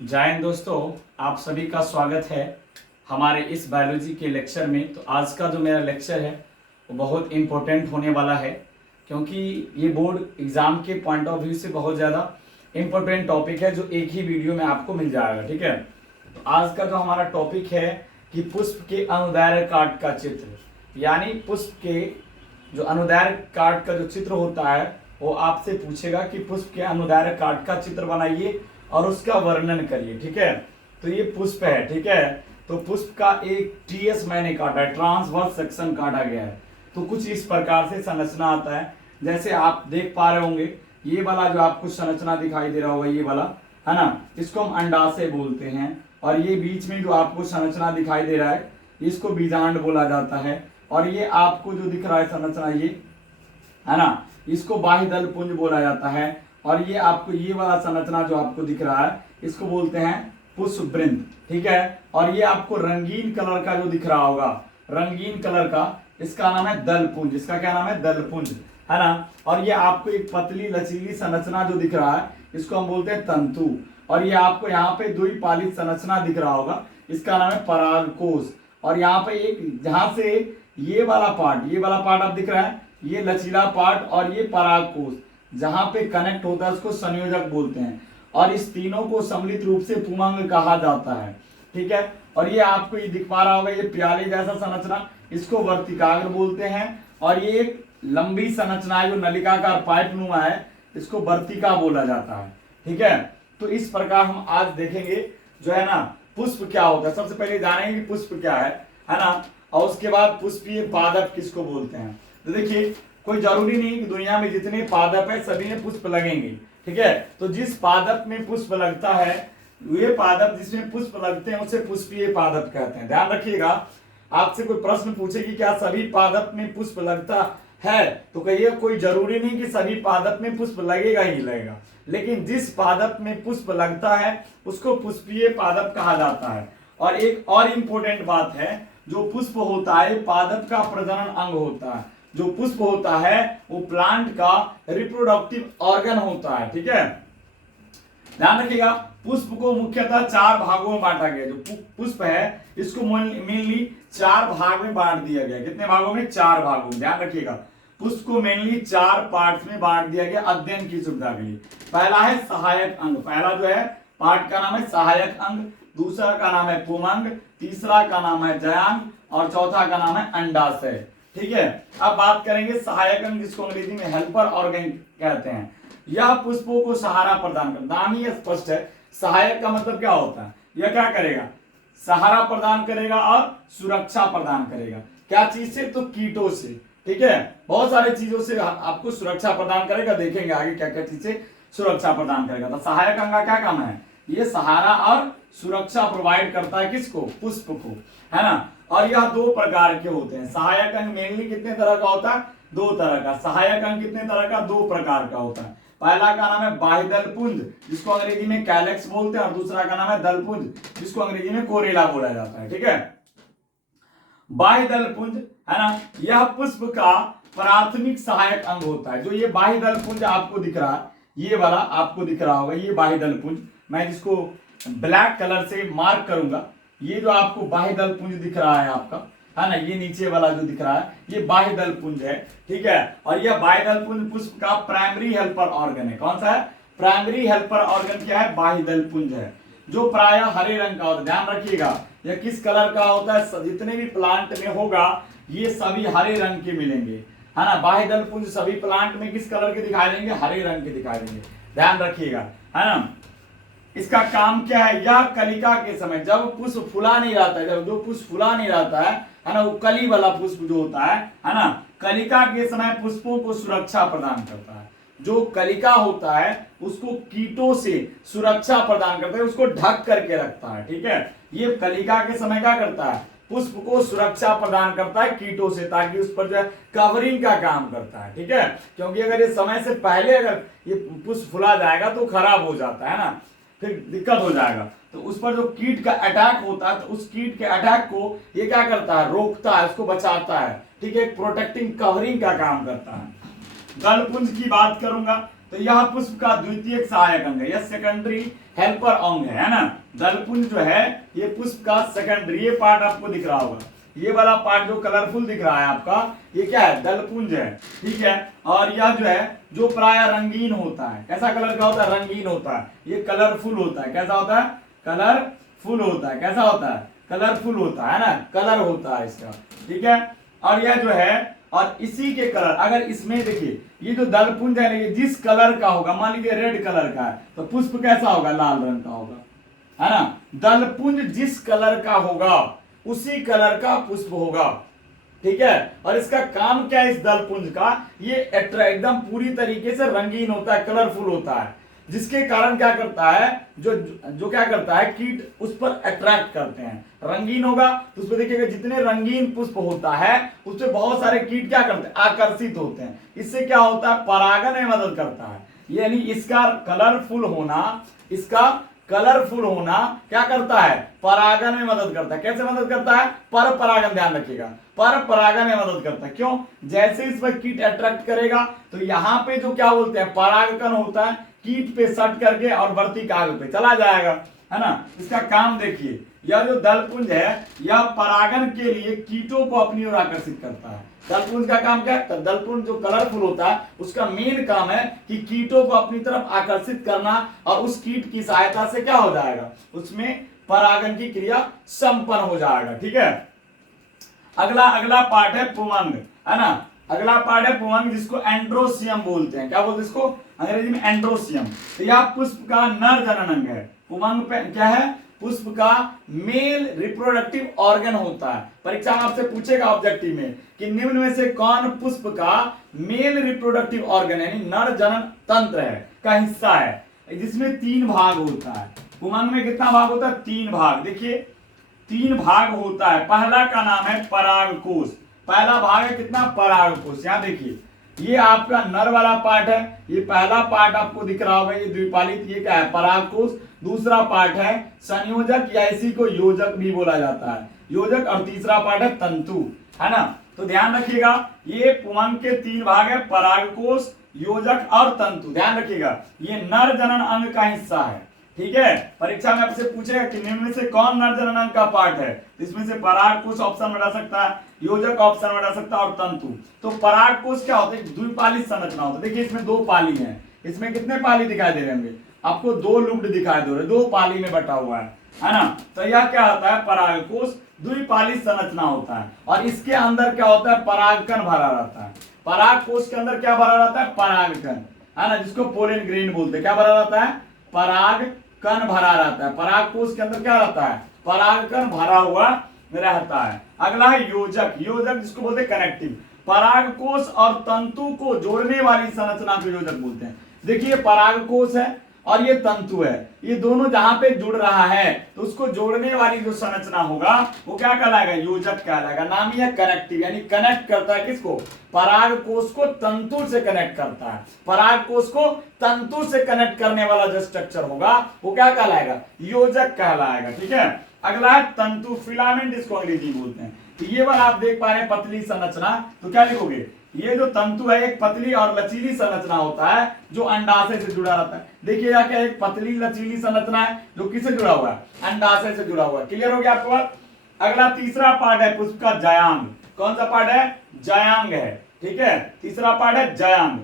जय हिंद दोस्तों, आप सभी का स्वागत है हमारे इस बायोलॉजी के लेक्चर में। तो आज का जो मेरा लेक्चर है वो बहुत इम्पोर्टेंट होने वाला है, क्योंकि ये बोर्ड एग्ज़ाम के पॉइंट ऑफ व्यू से बहुत ज़्यादा इम्पोर्टेंट टॉपिक है, जो एक ही वीडियो में आपको मिल जाएगा। ठीक है, तो आज का जो हमारा टॉपिक है कि पुष्प के अनुदैर्घ्य काट का चित्र, यानी पुष्प के जो अनुदैर्घ्य काट का जो चित्र होता है वो आपसे पूछेगा कि पुष्प के अनुदैर्घ्य काट का चित्र बनाइए और उसका वर्णन करिए। ठीक है, तो ये पुष्प है। ठीक है, तो पुष्प का एक टीएस मैंने काटा है, ट्रांसवर्स सेक्शन काटा गया है। तो कुछ इस प्रकार से संरचना आता है, जैसे आप देख पा रहे होंगे। ये वाला जो आपको संरचना दिखाई दे रहा होगा, ये वाला है ना, इसको हम अंडाशय बोलते हैं। और ये बीच में जो आपको संरचना दिखाई दे रहा है, इसको बीजांड बोला जाता है। और ये आपको जो दिख रहा है संरचना, ये है ना, इसको बाह्यदल पुंज बोला जाता है। और ये आपको ये वाला संरचना जो आपको दिख रहा है, इसको बोलते हैं पुष्प वृंत। ठीक है, और ये आपको रंगीन कलर का जो दिख रहा होगा, रंगीन कलर का, इसका नाम है दल पुंज। इसका क्या नाम है? दल पुंज, है ना। और ये आपको एक पतली लचीली संरचना जो दिख रहा है, इसको हम बोलते हैं तंतु। और ये आपको यहाँ पे द्विपालित संरचना दिख रहा होगा, इसका नाम है परागकोश। और यहाँ पे एक जहां से ये वाला पार्ट आप दिख रहा है, ये लचीला पार्ट और ये परागकोश जहां पे कनेक्ट होता है, उसको संयोजक बोलते हैं। और इस तीनों को सम्मिलित रूप से पुमंग कहा जाता है। ठीक है, और ये आपको ये दिख पा रहा होगा, ये प्याले जैसा संरचना, इसको वर्तिकाग्र बोलते हैं। और ये एक लंबी संरचना है जो नलिकाकार पाइप नुमा है, इसको वर्तिका बोला जाता है। ठीक है, तो इस प्रकार हम आज देखेंगे जो है ना, पुष्प क्या होता है। सबसे पहले जानेंगे कि पुष्प क्या है ना, और उसके बाद पुष्पीय पादप किसको बोलते हैं। तो देखिए, कोई जरूरी नहीं कि दुनिया में जितने पादप है सभी में पुष्प लगेंगे। ठीक है, तो जिस पादप में पुष्प लगता है, वे पादप जिसमें पुष्प लगते हैं उसे पुष्पीय पादप कहते हैं। ध्यान रखिएगा, आपसे कोई प्रश्न पूछे कि क्या सभी पादप में पुष्प लगता है, तो कहिए कोई जरूरी नहीं कि सभी पादप में पुष्प लगेगा ही लगेगा, लेकिन जिस पादप में पुष्प लगता है उसको पुष्पीय पादप कहा जाता है। और एक और इंपॉर्टेंट बात है, जो पुष्प होता है पादप का प्रजनन अंग होता है। जो पुष्प होता है वो प्लांट का रिप्रोडक्टिव ऑर्गन होता है। ठीक है, ध्यान रखिएगा, पुष्प को मुख्यतः 4 भागों में बांटा गया। जो पुष्प है इसको मेनली 4 भाग में बांट दिया गया। कितने भागों में? 4 भागों में। ध्यान रखिएगा, पुष्प को मेनली 4 पार्ट्स में बांट दिया गया अध्ययन की सुविधा के लिए। पहला है सहायक अंग, पहला जो है पार्ट का नाम है सहायक अंग, दूसरा का नाम है पुमंग, तीसरा का नाम है जयांग और चौथा का नाम है अंडाशय। ठीक है, अब बात करेंगे सहायक अंग, जिसको अंग्रेजी में हेल्पर ऑर्गन कहते हैं। यह पुष्पों को सहारा प्रदान करता है। नाम ही स्पष्ट है, सहायक का मतलब क्या होता है? यह क्या करेगा? सहारा प्रदान करेगा और सुरक्षा प्रदान करेगा। क्या चीज से? तो कीटों से। ठीक है, बहुत सारी चीजों से आपको सुरक्षा प्रदान करेगा। देखेंगे आगे क्या क्या चीज से सुरक्षा प्रदान करेगा। तो सहायक अंग का क्या काम है? ये सहारा और सुरक्षा प्रोवाइड करता है किसको? पुष्प को, है ना। और यह 2 प्रकार के होते हैं। सहायक अंग मेनली कितने तरह का होता है? 2 तरह का। सहायक अंग कितने तरह का? 2 प्रकार का होता है। पहला का नाम है बाह्यदल पुंज, जिसको अंग्रेजी में कैलेक्स बोलते हैं, और दूसरा का नाम है दल पुंज, जिसको अंग्रेजी में कोरेला बोला जाता है। ठीक है, बाह्यदल पुंज है ना, यह पुष्प का प्राथमिक सहायक अंग होता है। जो ये बाह्यदल पुंज आपको दिख रहा है, ये वाला आपको दिख रहा होगा, ये बाह्यदल पुंज, मैं जिसको ब्लैक कलर से मार्क करूंगा, ये जो आपको बाह्यदल पुंज दिख रहा है आपका, है ना, ये नीचे वाला जो दिख रहा है ये बाह्यदल पुंज है। ठीक है, और यह बाह्यदल पुंज पुष्प का प्राइमरी हेल्पर ऑर्गन है। कौन सा है? प्राइमरी हेल्पर ऑर्गन क्या है? बाह्यदल पुंज है, जो प्राय हरे रंग का होता है। ध्यान रखिएगा, यह किस कलर का होता है? जितने भी प्लांट में होगा ये सभी हरे रंग के मिलेंगे, है ना। बाह्यदल पुंज सभी प्लांट में किस कलर के दिखाई देंगे? हरे रंग के दिखाई देंगे। ध्यान रखिएगा, है ना। इसका काम क्या है? यह कलिका के समय, जब पुष्प फुला नहीं रहता है, जब जो पुष्प फुला नहीं रहता है ना, वो कली वाला पुष्प जो होता है ना, कलिका के समय पुष्पों को सुरक्षा प्रदान करता है। जो कलिका होता है उसको कीटों से सुरक्षा प्रदान करता है, उसको ढक करके रखता है। ठीक है, ये कलिका के समय क्या करता है? पुष्प को सुरक्षा प्रदान करता है कीटों से, ताकि उस पर जो है कवरिंग का काम करता है। ठीक है, क्योंकि अगर ये समय से पहले अगर ये पुष्प फुला जाएगा तो खराब हो जाता है ना, फिर दिक्कत हो जाएगा। तो उस पर जो कीट का अटैक होता है, तो उस कीट के अटैक को ये क्या करता है? रोकता है, उसको बचाता है। ठीक है, प्रोटेक्टिंग कवरिंग का काम करता है। दलपुंज की बात करूंगा, तो यह पुष्प का द्वितीयक सहायक अंग है, यह सेकेंडरी हेल्पर अंग है ना। दलपुंज जो है ये पुष्प का सेकेंडरी, ये पार्ट आपको दिख रहा होगा, ये वाला पार्ट जो कलरफुल दिख रहा है आपका, ये क्या है, दलपुंज है, ठीक है। और यह जो है जो प्राय रंगीन होता है, कैसा कलर का होता है, रंगीन होता है, ये कलरफुल होता है, कैसा होता है, कलरफुल होता है, कैसा होता है, कलरफुल होता है ना, कलर होता है इसका, ठीक है। और यह जो है, और इसी के कलर, अगर इसमें देखिए ये जो दलपुंज है ये जिस कलर का होगा, मान लीजिए रेड कलर का है तो पुष्प कैसा होगा, लाल रंग का होगा, है ना। दलपुंज जिस कलर का होगा उसी कलर का पुष्प होगा, ठीक है। और इसका काम क्या है इस दलपुंज का, ये एकदम पूरी तरीके से रंगीन होता है, कलरफुल होता है, जिसके कारण क्या करता है, जो क्या करता है, कीट उस पर अट्रैक्ट करते हैं। रंगीन होगा तो उसमें देखिएगा जितने रंगीन पुष्प होता है उस पर बहुत सारे कीट क्या करते हैं, आकर्षित होते हैं। इससे क्या होता है, परागन में मदद करता है। यानी इसका कलरफुल होना, इसका कलरफुल होना क्या करता है, परागन में मदद करता है। कैसे मदद करता है, पर परागन, ध्यान रखिएगा, पर परागन में मदद करता है। क्यों, जैसे इस पर कीट अट्रैक्ट करेगा तो यहाँ पे जो क्या बोलते हैं, परागकण होता है, कीट पे सट करके और वर्ती कागज पे चला जाएगा, है ना। इसका काम देखिए, यह जो दलपुंज है यह परागन के लिए कीटों को अपनी ओर आकर्षित करता है। दलपुंज का काम क्या है, दलपुंज जो कलरफुल होता है उसका मेन काम है कि कीटों को अपनी तरफ आकर्षित करना, और उस कीट की सहायता से क्या हो जाएगा, उसमें परागन की क्रिया संपन्न हो जाएगा, ठीक है। अगला पार्ट है पुमंग, है ना। अगला पार्ट है पुमंग, जिसको एंड्रोसियम बोलते हैं। क्या बोलते हैं इसको, अंग्रेजी में एंड्रोसियम। तो यह पुष्प का नर जनन अंग है। पुमंग पे क्या है, पुष्प का मेल रिप्रोडक्टिव ऑर्गन होता है। परीक्षा में आपसे पूछेगा ऑब्जेक्टिव में कि निम्न में से कौन पुष्प का मेल रिप्रोडक्टिव ऑर्गन यानी नर जनन तंत्र है का हिस्सा है, जिसमें 3 भाग होता है। पुमंग में कितना भाग होता है, 3 भाग। देखिए 3 भाग होता है। पहला का नाम है परागकोश, पहला भाग है कितना, परागकोश। यहाँ देखिए ये आपका नर वाला पार्ट है, ये पहला पार्ट आपको दिख रहा होगा, ये द्विपालित, ये क्या है, परागकोश। दूसरा पार्ट है संयोजक, या इसी को योजक भी बोला जाता है, योजक। और तीसरा पार्ट है तंतु, है ना। तो ध्यान रखिएगा ये पुमंग के 3 भाग है, परागकोश, योजक और तंतु। ध्यान रखिएगा ये नर जनन अंग का हिस्सा है, ठीक है। परीक्षा में आपसे पूछेगा कि निम्न में से कौन नर जनन अंग का पार्ट है, तो इसमें से परागकोश ऑप्शन बता सकता है, योजक ऑप्शन बता सकता है और तंतु। तो परागकोश क्या होता है, द्विपालित संरचना होता है। देखिए इसमें 2 पाली हैं, इसमें कितने पाली दिखाई दे रहे होंगे आपको, 2 लुप्ड दिखाई दे रहे, 2 पाली में बटा हुआ है ना। तो यह क्या होता है, परागकोश द्विपालित संरचना होता है, और इसके अंदर क्या होता है, परागकण भरा रहता है। परागकोश के अंदर क्या भरा रहता है, परागकण, है ना, जिसको पोलन ग्रेन बोलते हैं। क्या भरा रहता है, परागकण भरा रहता है। परागकोश के अंदर क्या रहता है, परागकण भरा हुआ रहता है। अगला है योजक, योजक जिसको बोलते हैं कनेक्टिव, परागकोश और तंतु को जोड़ने वाली संरचना को योजक बोलते हैं। देखिए परागकोश है और ये तंतु है, ये दोनों जहां पे जुड़ रहा है तो उसको जोड़ने वाली जो संरचना होगा वो क्या कहलाएगा, योजक कहलाएगा। नाम ही है कनेक्टिव, यानी कनेक्ट करता है किसको, परागकोश को तंतु से कनेक्ट करता है। परागकोश को तंतु से कनेक्ट करने वाला जो स्ट्रक्चर होगा वो क्या कहलाएगा, योजक कहलाएगा, ठीक है। अगला है तंतु, फिलामेंट इसको अंग्रेजी बोलते हैं। तो ये वाला आप देख पा रहे हैं पतली संरचना, तो क्या लिखोगे, ये जो तंतु है एक पतली और लचीली संरचना होता है जो अंडाशय से जुड़ा रहता है। देखिएगा क्या एक पतली लचीली संरचना है जो किससे जुड़ा हुआ है, अंडाशय से जुड़ा हुआ है। क्लियर हो गया आपको बात। अगला तीसरा पार्ट है पुष्प का जयांग। कौन सा पार्ट है, जयांग है, ठीक है। तीसरा पार्ट है जयांग।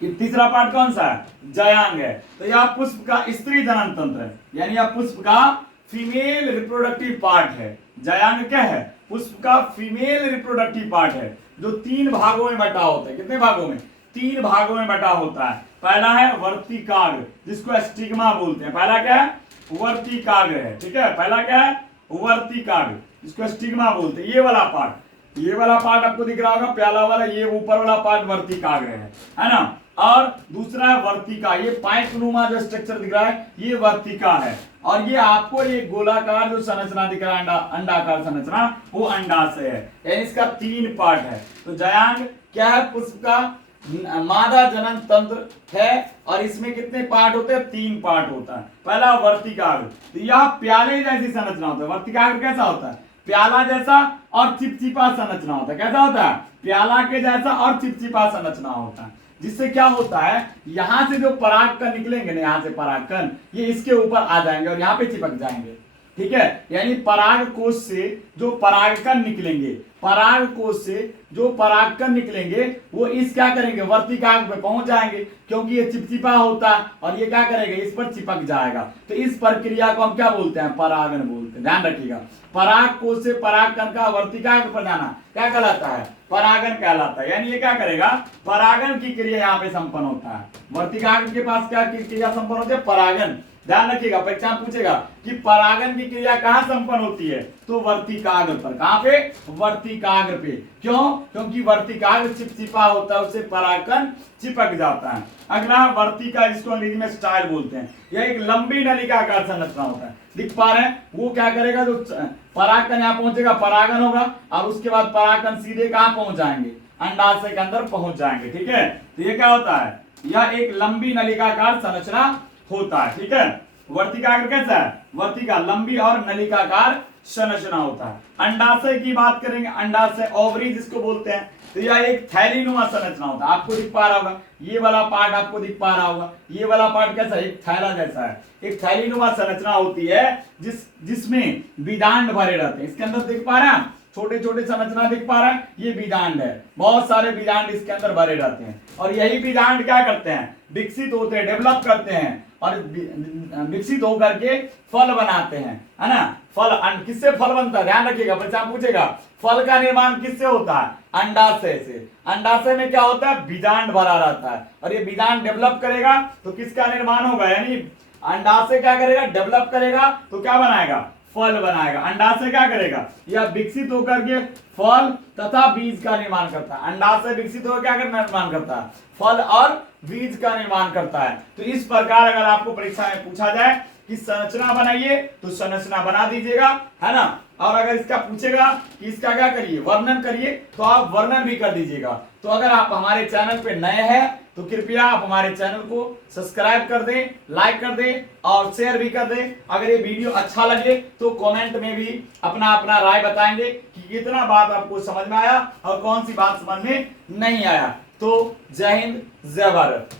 तीसरा पार्ट कौन सा है, जयांग है। तो यह पुष्प का स्त्री जनन तंत्र है, यानी यह पुष्प का फीमेल रिप्रोडक्टिव पार्ट है। जयांग क्या है, पुष्प का फीमेल रिप्रोडक्टिव पार्ट है जो 3 भागों में बटा होता है। कितने भागों में, 3 भागों में बटा होता है। पहला है वर्तिकाग्र जिसको स्टिग्मा बोलते हैं। पहला क्या है, वर्तिकाग्र है, ठीक है। पहला क्या है, वर्तिकाग्र जिसको स्टिग्मा बोलते हैं। ये वाला पार्ट आपको दिख रहा होगा, प्याला वाला, ये ऊपर वाला पार्ट वर्तिकाग्र है ना। और दूसरा है वर्तिका, ये पाइप नुमा जो स्ट्रक्चर दिख रहा है ये वर्तिका है। और ये आपको ये गोलाकार जो संरचना दिख रहा है, अंडाकार संरचना, वो अंडाशय है। यानी इसका 3 पार्ट है। तो जयांग क्या है, पुष्प का मादा जनन तंत्र है और इसमें कितने पार्ट होते हैं, 3 पार्ट होता है। पहला वर्तिकाग्र, तो यह प्याले जैसी संरचना होता है। वर्तिकाग्र कैसा होता है, प्याला जैसा और चिपचिपा संरचना होता है। कैसा होता है, प्याला के जैसा और चिपचिपा संरचना होता है। जिससे क्या होता है, यहां से जो परागकण निकलेंगे ना, यहां से परागकण ये इसके ऊपर आ जाएंगे और यहां पे चिपक जाएंगे। ठीक है, यानी पराग कोश से जो परागकण निकलेंगे, पराग कोश से जो परागकण निकलेंगे वो इस क्या करेंगे, वर्तिकाग्र पे पहुंच जाएंगे, क्योंकि ये चिपचिपा होता है और ये क्या करेगा, इस पर चिपक जाएगा। तो इस प्रक्रिया को हम क्या बोलते हैं, परागण बोलते हैं। ध्यान रखिएगा, पराग कोश से परागकण का वर्तिकाग्र पर जाना क्या कहलाता है, परागण कहलाता है। यानी ये क्या करेगा, परागण की क्रिया यहाँ पे संपन्न होता है। वर्तिकाग्र के पास क्या क्रिया संपन्न होती है, परागण। ध्यान रखिएगा, परीक्षा में पूछेगा कि परागण की क्रिया कहां संपन्न होती है, तो वर्तिकाग्र पर। कहां पे, वर्तिकाग्र पे। क्यों, क्योंकि वर्तिकाग्र चिपचिपा होता है, उससे परागकण चिपक जाता है। अगला वर्तिका, जिसको अंग्रेजी में स्टाइल बोलते हैं, यह एक लंबी नलिकाकार संरचना होता है। दिख पा रहे हैं, वो क्या करेगा, जो परागकण यहाँ पहुंचेगा, परागण होगा और उसके बाद परागकण सीधे कहां पहुंच जाएंगे, अंडाशय के अंदर पहुंच जाएंगे। ठीक है, तो ये क्या होता है, यह एक लंबी नलिकाकार संरचना होता है। ठीक है, वर्तिकाग्र कैसा है, वर्तिका लंबी और नलिकाकार संरचना होता है। अंडाशय की बात करेंगे, अंडाशय ओवरी जिसको बोलते हैं, तो यह एक थैलीनुमा संरचना होता है। आपको दिख पा रहा होगा, ये वाला पार्ट आपको दिख पा रहा होगा, ये वाला पार्ट कैसा है, एक थैला जैसा है। एक थैलीनुमा संरचना होती है जिसमें बीजांड भरे रहते हैं। इसके अंदर देख पा रहे हैं, छोटे छोटे संरचना दिख पा रहा है, ये बीजांड है। बहुत सारे बीजांड इसके अंदर भरे रहते हैं और यही बीजांड क्या करते हैं, विकसित होते हैं, डेवलप करते हैं और विकसित होकर के फल बनाते हैं, है ना। फल किससे फल बनता है, ध्यान रखिएगा, बच्चा पूछेगा फल का निर्माण किससे होता है, अंडाशय से। अंडाशय में क्या होता है, बीजांड भरा रहता है और ये बीजांड डेवलप करेगा तो किसका निर्माण होगा, यानी अंडाशय क्या करेगा, डेवलप करेगा तो क्या बनाएगा, फल बनाएगा। अंडाशय क्या करेगा, यह विकसित होकर के फल तथा बीज का निर्माण करता है। अंडाशय विकसित होकर क्या निर्माण करता है, फल और बीज का निर्माण करता है। तो इस प्रकार अगर आपको परीक्षा में पूछा जाए कि संरचना बनाइए तो संरचना बना दीजिएगा, है ना। और अगर इसका पूछेगा कि इसका क्या करिए, वर्णन करिए, तो आप वर्णन भी कर दीजिएगा। तो अगर आप हमारे चैनल पे नए हैं तो कृपया आप हमारे चैनल को सब्सक्राइब कर दें, लाइक कर दें और शेयर भी कर दें। अगर ये वीडियो अच्छा लगे तो कमेंट में भी अपना अपना राय बताएंगे कि कितना बात आपको समझ में आया और कौन सी बात समझ में नहीं आया। तो जय हिंद, जय भारत।